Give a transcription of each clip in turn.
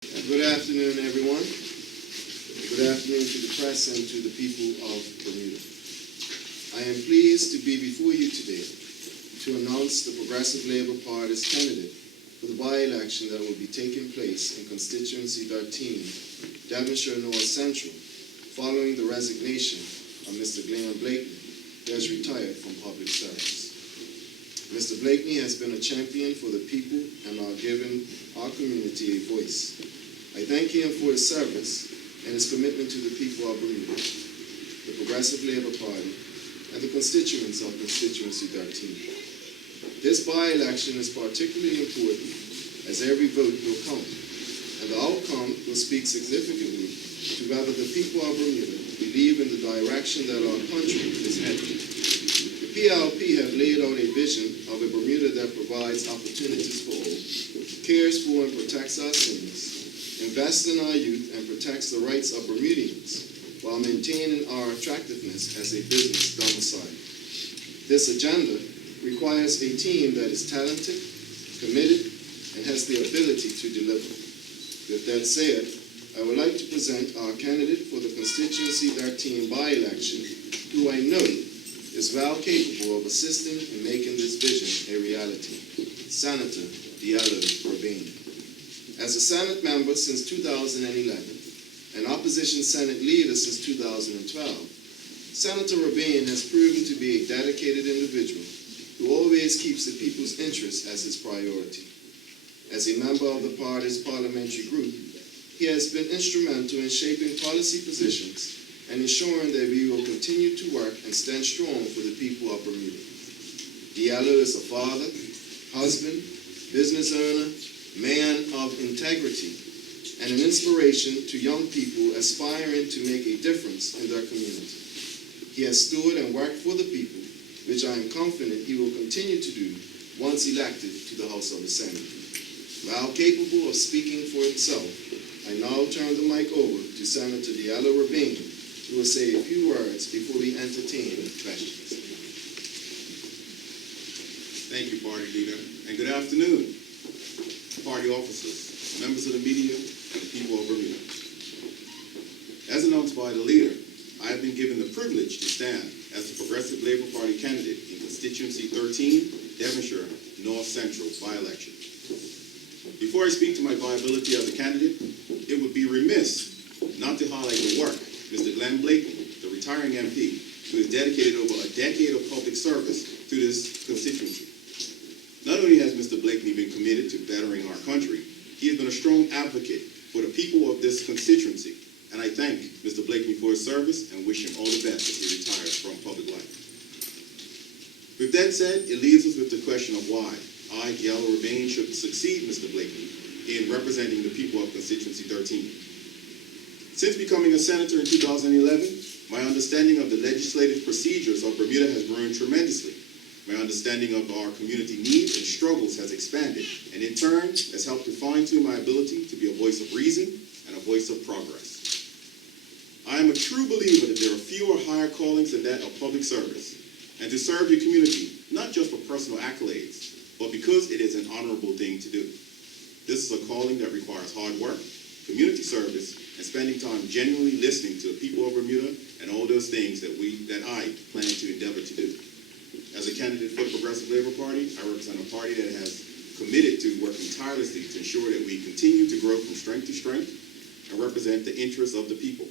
Good afternoon, everyone. Good afternoon to the press and to the people of Bermuda. I am pleased to be before you today to announce the Progressive Labour Party's candidate for the by-election that will be taking place in constituency 13, Devonshire North Central, following the resignation of Mr. Glenn Blakeney, who has retired from public service. Mr. Blakeney has been a champion for the people and are giving our community a voice. I thank him for his service and his commitment to the people of Bermuda, the Progressive Labour Party, and the constituents of Constituency 13. This by-election is particularly important as every vote will count, and the outcome will speak significantly to whether the people of Bermuda believe in the direction that our country is heading. The PLP have laid out a vision of a Bermuda that provides opportunities for all, cares for and protects our seniors, invests in our youth, and protects the rights of Bermudians while maintaining our attractiveness as a business domicile. This agenda requires a team that is talented, committed, and has the ability to deliver. With that said, I would like to present our candidate for the Constituency 13 by-election, who I know is well capable of assisting in making this vision a reality, Senator Rabain. As a Senate member since 2011, and Opposition Senate leader since 2012, Senator Rabain has proven to be a dedicated individual who always keeps the people's interests as his priority. As a member of the party's parliamentary group, he has been instrumental in shaping policy positions and ensuring that we will continue to work and stand strong for the people of Bermuda. Diallo is a father, husband, business owner, man of integrity, and an inspiration to young people aspiring to make a difference in their community. He has stood and worked for the people, which I am confident he will continue to do once elected to the House of the Senate. While capable of speaking for himself, I now turn the mic over to Senator Rabain, who will say a few words before we entertain questions. Thank you, Party Leader, and good afternoon, party officers, members of the media, and the people of Bermuda. As announced by the leader, I have been given the privilege to stand as the Progressive Labour Party candidate in Constituency 13, Devonshire North Central by-election. Before I speak to my viability as a candidate, it would be remiss not to highlight the work Mr. Glenn Blakeney, the retiring MP, who has dedicated over a decade of public service to this constituency. Not only has Mr. Blakeney been committed to bettering our country, he has been a strong advocate for the people of this constituency, and I thank Mr. Blakeney for his service and wish him all the best as he retires from public life. With that said, it leaves us with the question of why I, Rabain, should succeed Mr. Blakeney in representing the people of Constituency 13. Since becoming a senator in 2011, my understanding of the legislative procedures of Bermuda has grown tremendously. My understanding of our community needs and struggles has expanded, and in turn has helped to fine-tune my ability to be a voice of reason and a voice of progress. I am a true believer that there are fewer higher callings than that of public service, and to serve your community, not just for personal accolades, but because it is an honorable thing to do. This is a calling that requires hard work, community service, and spending time genuinely listening to the people of Bermuda and all those things that I plan to endeavor to do. As a candidate for the Progressive Labour Party, I represent a party that has committed to working tirelessly to ensure that we continue to grow from strength to strength and represent the interests of the people.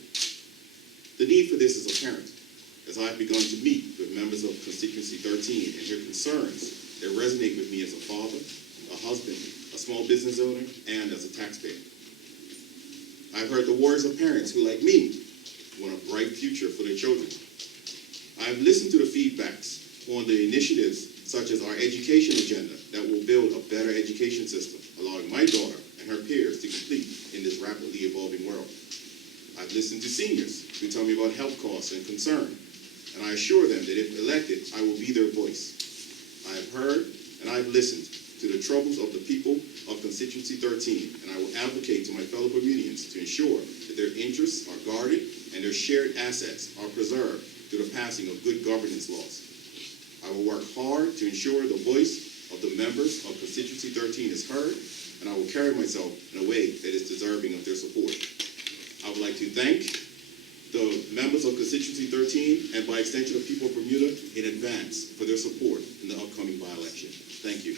The need for this is apparent, as I've begun to meet with members of Constituency 13 and hear concerns that resonate with me as a father, a husband, a small business owner, and as a taxpayer. I've heard the words of parents who, like me, want a bright future for their children. I've listened to the feedbacks on the initiatives such as our education agenda that will build a better education system, allowing my daughter and her peers to compete in this rapidly evolving world. I've listened to seniors who tell me about health costs and concern, and I assure them that if elected, I will be their voice. I've heard and I've listened to the troubles of the people of Constituency 13, and I will advocate to my fellow Bermudians to ensure that their interests are guarded and their shared assets are preserved through the passing of good governance laws. I will work hard to ensure the voice of the members of Constituency 13 is heard and I will carry myself in a way that is deserving of their support. I would like to thank the members of Constituency 13 and by extension of people of Bermuda in advance for their support in the upcoming by-election. Thank you.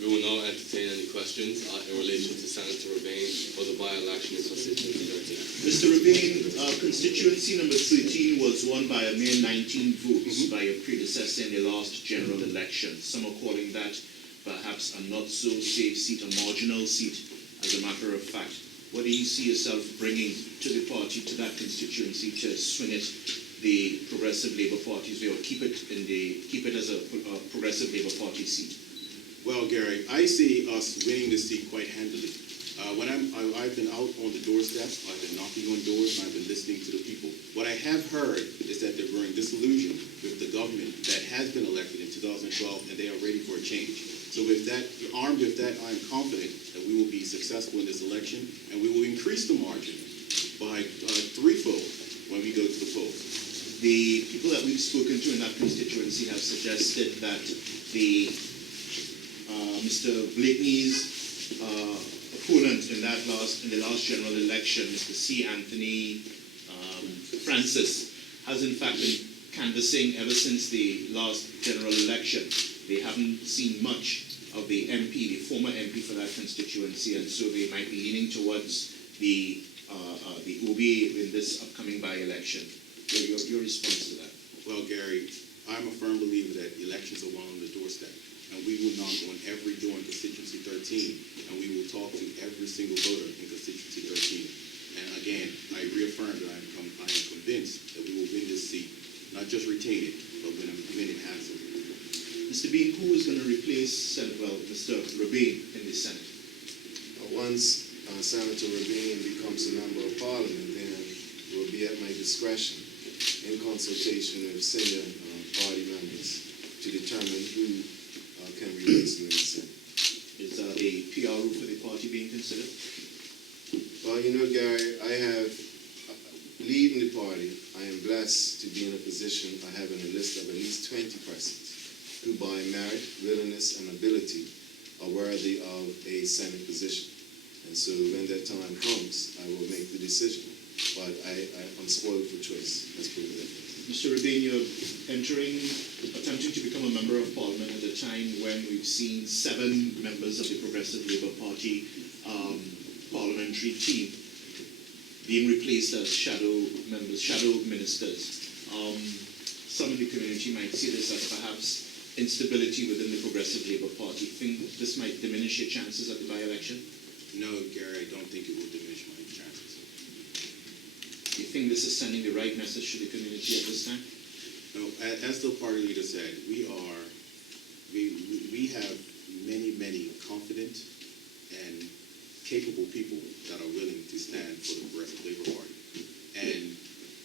We will now entertain any questions in relation to Senator Rabain for the by-election in Constituency 13. Mr. Rabain, constituency number 13 was won by a mere 19 votes by your predecessor in the last general election. Some are calling that perhaps a not-so-safe seat, a marginal seat, as a matter of fact. What do you see yourself bringing to the party, to that constituency, to swing it the Progressive Labour Party's way, or keep it as a Progressive Labour Party seat? Well, Gary, I see us winning this seat quite handily. I've been out on the doorstep, I've been knocking on doors, and I've been listening to the people. What I have heard is that they're growing disillusioned with the government that has been elected in 2012, and they are ready for a change. So with that, armed with that, I am confident that we will be successful in this election, and we will increase the margin by threefold when we go to the polls. The people that we've spoken to in that constituency have suggested that Mr. Blakeney's opponent in the last general election, Mr. C. Anthony Francis, has in fact been canvassing ever since the last general election. They haven't seen much of the MP, the former MP for that constituency, and so they might be leaning towards the OB in this upcoming by-election. Your response to that? Well, Gary, I'm a firm believer that elections are on the doorstep, and we will knock on every door in Constituency 13, and we will talk to every single voter in Constituency 13. And again, I reaffirm that I am convinced that we will win this seat, not just retain it, but win it handsomely. Mr. Bean, who is going to replace Mr. Rabain in the Senate? Once Senator Rabain becomes a member of Parliament, then it will be at my discretion, in consultation with senior party members, to determine who can replace me in the Senate. Is a PRO for the party being considered? Well, you know, Gary, I have, leading the party, I am blessed to be in a position of having a list of at least 20 persons who by merit, willingness, and ability are worthy of a Senate position. And so when that time comes, I will make the decision. But I'm spoiled for choice, let's put it that way. Mr. Rabain, you're attempting to become a member of Parliament at a time when we've seen 7 members of the Progressive Labour Party parliamentary team being replaced as shadow ministers. Some in the community might see this as perhaps instability within the Progressive Labour Party. Think this might diminish your chances at the by-election? No, Gary, I don't think it will diminish my chances. Do you think this is sending the right message to the community at this time? No, as the party leader said, we have many confident and capable people that are willing to stand for the Progressive Labour Party. And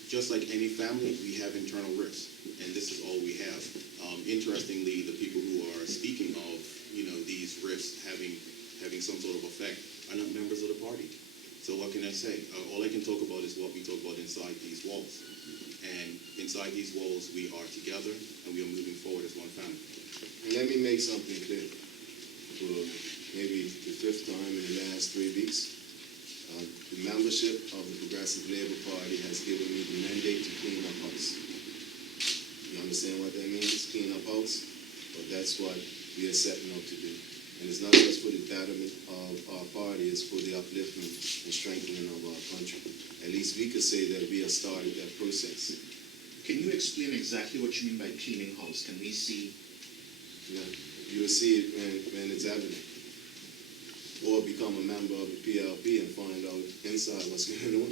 just like any family, we have internal rifts, and this is all we have. Interestingly, the people who are speaking of, these rifts having some sort of effect are not members of the party. So what can I say? All I can talk about is what we talk about inside these walls. And inside these walls, we are together, and we are moving forward as one family. And let me make something clear. For maybe the 5th time in the last 3 weeks, the membership of the Progressive Labour Party has given me the mandate to clean up house. You understand what that means? Clean up house? But that's what we are setting out to do. And it's not just for the betterment of our party, it's for the upliftment and strengthening of our country. At least we could say that we have started that process. Can you explain exactly what you mean by cleaning house? Can we see? Yeah, you will see it when it's evident. Or become a member of the PLP and find out inside what's going on.